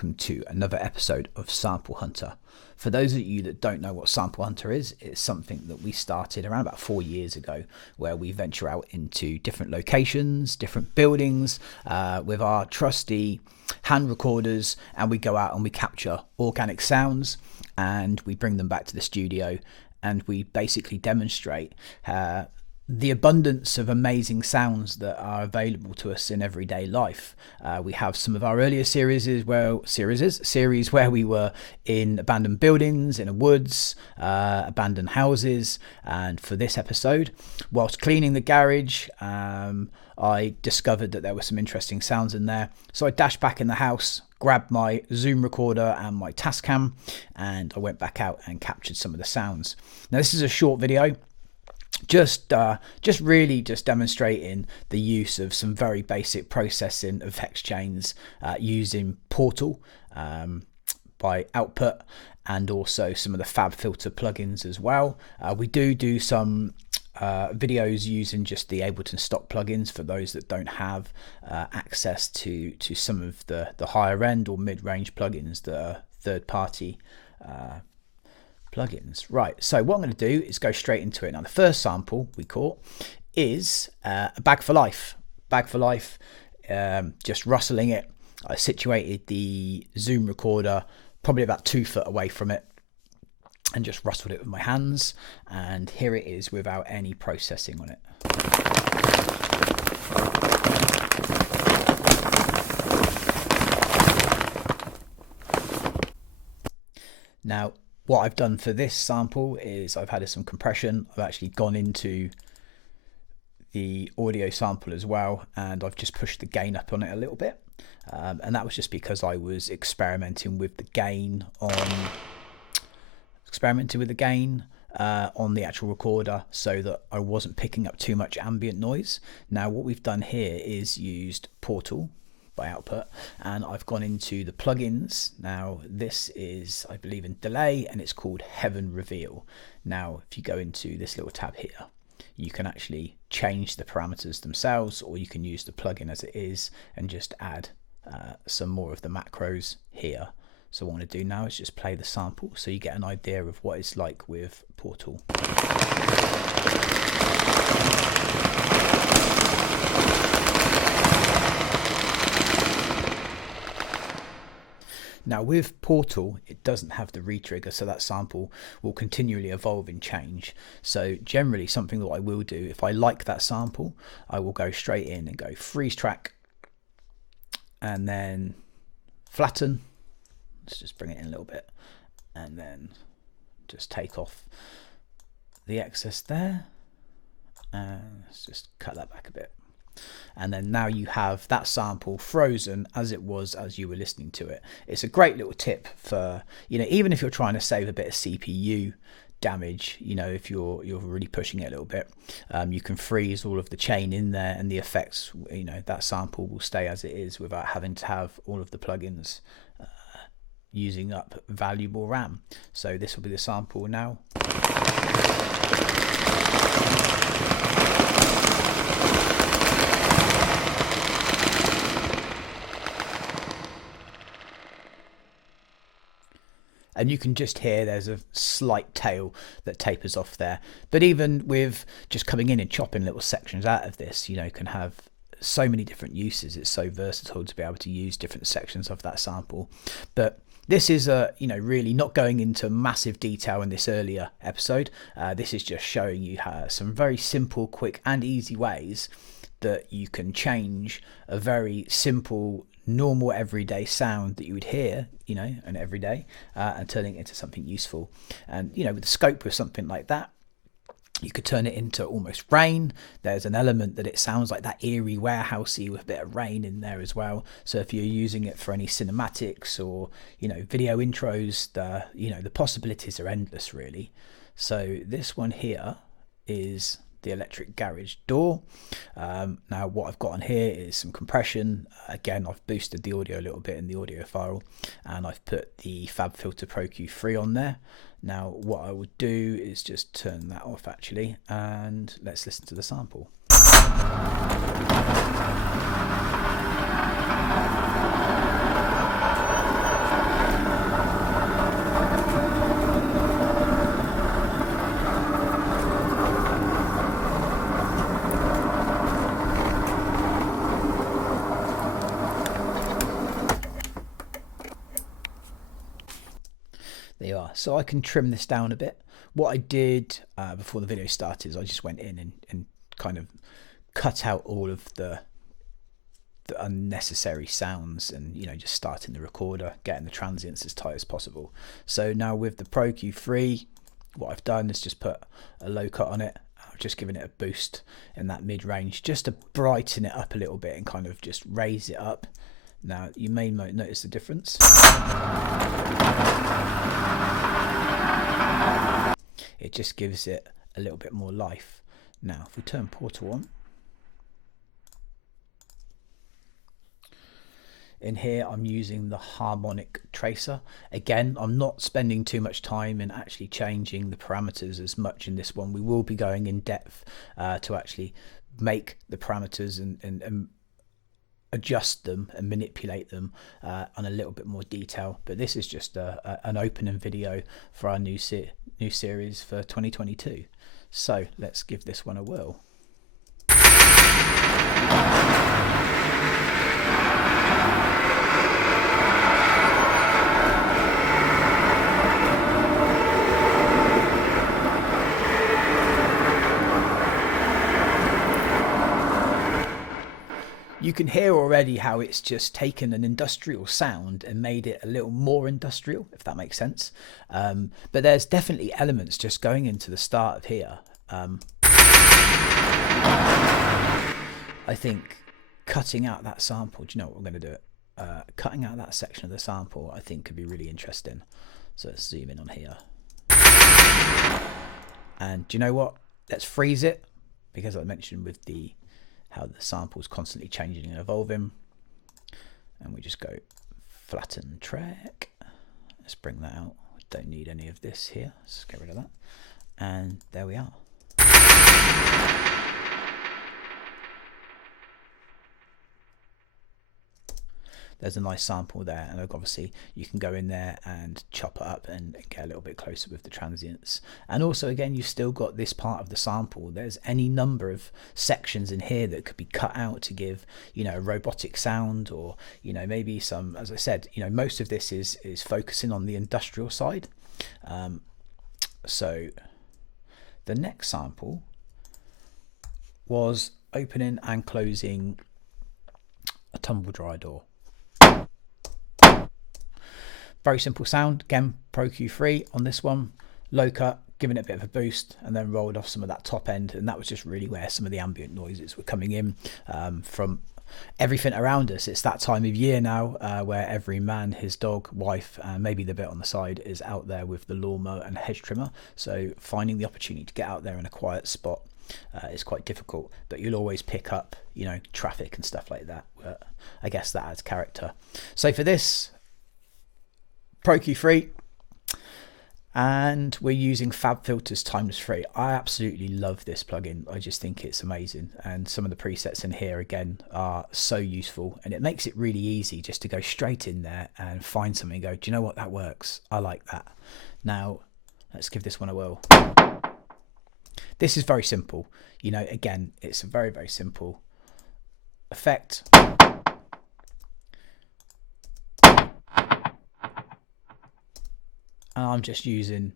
welcome to another episode of Sample Hunter. For those of you that don't know what Sample Hunter is, it's something that we started around about 4 years ago, where we venture out into different locations, different buildings, with our trusty hand recorders, and we go out and we capture organic sounds and we bring them back to the studio, and we basically demonstrate the abundance of amazing sounds that are available to us in everyday life. We have some of our earlier series where we were in abandoned buildings, in the woods, abandoned houses. And for this episode, whilst cleaning the garage, I discovered that there were some interesting sounds in there. So I dashed back in the house, grabbed my Zoom recorder and my Tascam, and I went back out and captured some of the sounds. Now, this is a short video, just demonstrating the use of some very basic processing of effects chains using Portal by Output, and also some of the Fab Filter plugins as well. We do some videos using just the Ableton stock plugins for those that don't have access to some of the higher end or mid-range plugins that are third-party plugins. Right, so what I'm going to do is go straight into it. Now, the first sample we caught is a Bag for Life. Bag for Life, just rustling it. I situated the Zoom recorder probably about 2 foot away from it and just rustled it with my hands, and here it is without any processing on it. Now, what I've done for this sample is I've added some compression. I've actually gone into the audio sample as well, and I've just pushed the gain up on it a little bit. And that was just because I was experimenting with the gain on the actual recorder, so that I wasn't picking up too much ambient noise. Now, what we've done here is used Portal by Output, and I've gone into the plugins. Now, this is, I believe, in delay, and it's called Heaven Reveal. Now, if you go into this little tab here, you can actually change the parameters themselves, or you can use the plugin as it is and just add some more of the macros here. So what I want to do now is just play the sample so you get an idea of what it's like with Portal. Now, with Portal, it doesn't have the retrigger, so that sample will continually evolve and change. So generally, something that I will do, if I like that sample, I will go straight in and go freeze track, and then flatten. Let's just bring it in a little bit, and then just take off the excess there, and let's just cut that back a bit. And then now you have that sample frozen as it was as you were listening to it. It's a great little tip for, even if you're trying to save a bit of CPU damage, if you're really pushing it a little bit, you can freeze all of the chain in there, and the effects, that sample will stay as it is without having to have all of the plugins using up valuable RAM. So this will be the sample now. And you can just hear there's a slight tail that tapers off there. But even with just coming in and chopping little sections out of this, can have so many different uses. It's so versatile to be able to use different sections of that sample. But this is really not going into massive detail in this earlier episode. This is just showing you some very simple, quick and easy ways that you can change a very simple, normal everyday sound that you would hear, an everyday, and turning it into something useful. And with the scope of something like that, you could turn it into almost rain. There's an element that it sounds like that eerie warehousey with a bit of rain in there as well. So if you're using it for any cinematics or video intros, the possibilities are endless, really. So this one here is the electric garage door. Now what I've got on here is some compression. Again, I've boosted the audio a little bit in the audio file, and I've put the Fab Filter Pro Q3 on there. Now what I would do is just turn that off actually, and let's listen to the sample. so I can trim this down a bit. What I did before the video started is I just went in and kind of cut out all of the unnecessary sounds, and just starting the recorder, getting the transients as tight as possible. So now with the Pro Q3, what I've done is just put a low cut on it. I've just given it a boost in that mid range just to brighten it up a little bit and kind of just raise it up. Now you may notice the difference. It just gives it a little bit more life. Now if we turn Portal on, in here I'm using the harmonic tracer. Again, I'm not spending too much time in actually changing the parameters as much in this one. We will be going in depth to actually make the parameters and adjust them and manipulate them on a little bit more detail, but this is just an opening video for our new series for 2022. So let's give this one a whirl. You can hear already how it's just taken an industrial sound and made it a little more industrial, if that makes sense. But there's definitely elements just going into the start of here. I think cutting out that sample, do you know what we're going to do? Cutting out that section of the sample, I think could be really interesting. So let's zoom in on here. And do you know what? Let's freeze it, because I mentioned with how the sample's constantly changing and evolving. And we just go flatten track. Let's bring that out. We don't need any of this here. Let's get rid of that. And there we are. There's a nice sample there, and obviously you can go in there and chop it up and get a little bit closer with the transients. And also, again, you've still got this part of the sample. There's any number of sections in here that could be cut out to give, a robotic sound, or maybe some, as I said, most of this is focusing on the industrial side. So the next sample was opening and closing a tumble dryer door. Very simple sound. Again, Pro Q3 on this one, low cut, giving it a bit of a boost, and then rolled off some of that top end, and that was just really where some of the ambient noises were coming in from everything around us. It's that time of year now where every man, his dog, wife, and maybe the bit on the side is out there with the lawnmower and hedge trimmer. So finding the opportunity to get out there in a quiet spot is quite difficult, but you'll always pick up, traffic and stuff like that. I guess that adds character. So for this Pro Q3, and we're using Fab Filters ×3. I absolutely love this plugin. I just think it's amazing, and some of the presets in here again are so useful, and it makes it really easy just to go straight in there and find something and go, do you know what, that works, I like that. Now let's give this one a whirl. This is very simple, again, it's a very, very simple effect. And I'm just using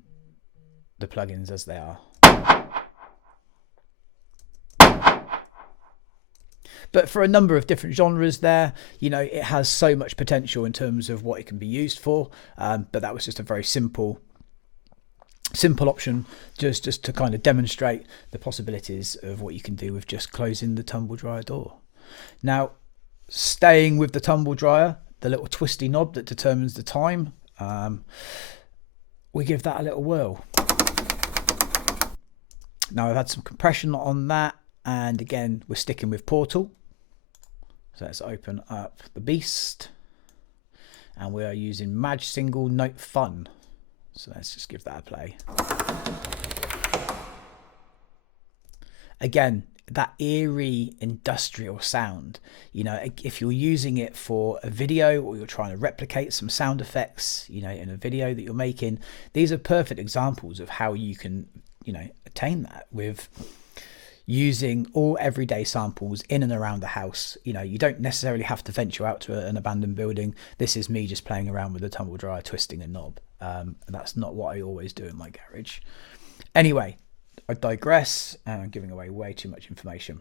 the plugins as they are. But for a number of different genres there, it has so much potential in terms of what it can be used for. But that was just a very simple option just to kind of demonstrate the possibilities of what you can do with just closing the tumble dryer door. Now, staying with the tumble dryer, the little twisty knob that determines the time, we give that a little whirl. Now I've had some compression on that, and again we're sticking with Portal. So let's open up the beast, and we are using Madge Single Note Fun. So let's just give that a play. Again, that eerie industrial sound, if you're using it for a video, or you're trying to replicate some sound effects, in a video that you're making, these are perfect examples of how you can, attain that with using all everyday samples in and around the house. You don't necessarily have to venture out to an abandoned building. This is me just playing around with the tumble dryer, twisting a knob. That's not what I always do in my garage. Anyway, I digress, and I'm giving away way too much information.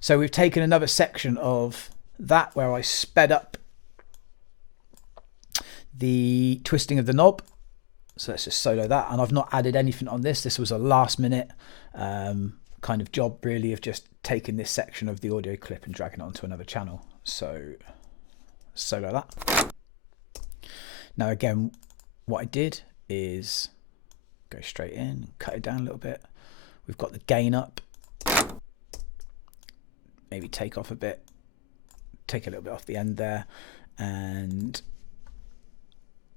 So we've taken another section of that where I sped up the twisting of the knob. So let's just solo that, and I've not added anything on this. This was a last minute kind of job really, of just taking this section of the audio clip and dragging it onto another channel. So solo that. Now again, what I did is go straight in, cut it down a little bit. We've got the gain up, maybe take off a bit, take a little bit off the end there, and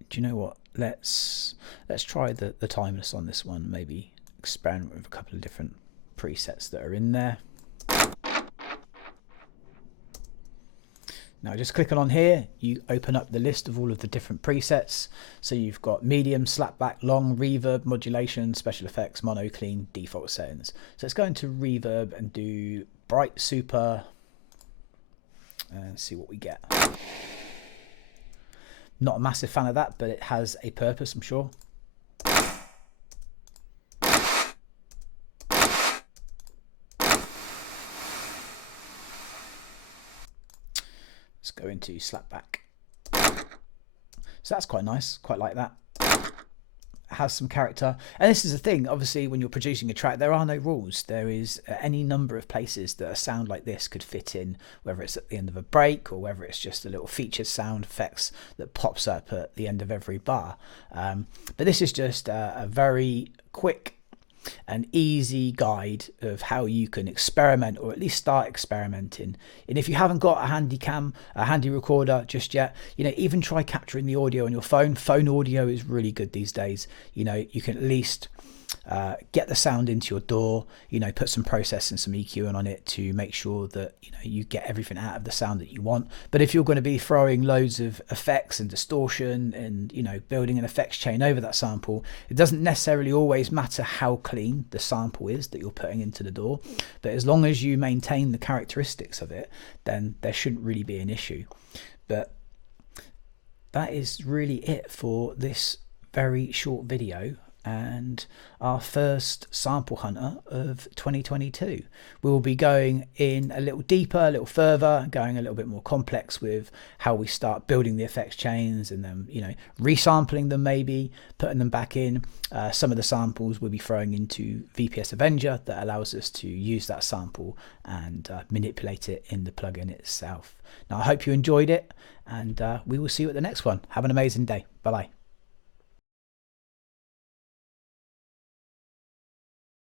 do you know what? Let's try the timeless on this one. Maybe experiment with a couple of different presets that are in there. Now just clicking on here, you open up the list of all of the different presets. So you've got medium, slapback, long, reverb, modulation, special effects, mono, clean, default settings. So let's go into reverb and do bright, super, and see what we get. Not a massive fan of that, but it has a purpose, I'm sure. Let's go into slapback. So that's quite nice, quite like that. It has some character. And this is the thing, obviously when you're producing a track, there are no rules. There is any number of places that a sound like this could fit in, whether it's at the end of a break or whether it's just a little featured sound effects that pops up at the end of every bar. But this is just a very quick and easy guide of how you can experiment, or at least start experimenting. And if you haven't got a handy recorder just yet, even try capturing the audio on your phone. Phone audio is really good these days. You can at least get the sound into your DAW, put some process and some EQ on it to make sure that you get everything out of the sound that you want. But if you're going to be throwing loads of effects and distortion and building an effects chain over that sample, it doesn't necessarily always matter how clean the sample is that you're putting into the DAW, but as long as you maintain the characteristics of it, then there shouldn't really be an issue. But that is really it for this very short video and our first sample hunter of 2022. We'll be going in a little deeper, a little further, going a little bit more complex with how we start building the effects chains, and then resampling them, maybe putting them back in. Some of the samples we'll be throwing into VPS Avenger that allows us to use that sample and manipulate it in the plugin itself. Now I hope you enjoyed it, and we will see you at the next one. Have an amazing day. Bye bye.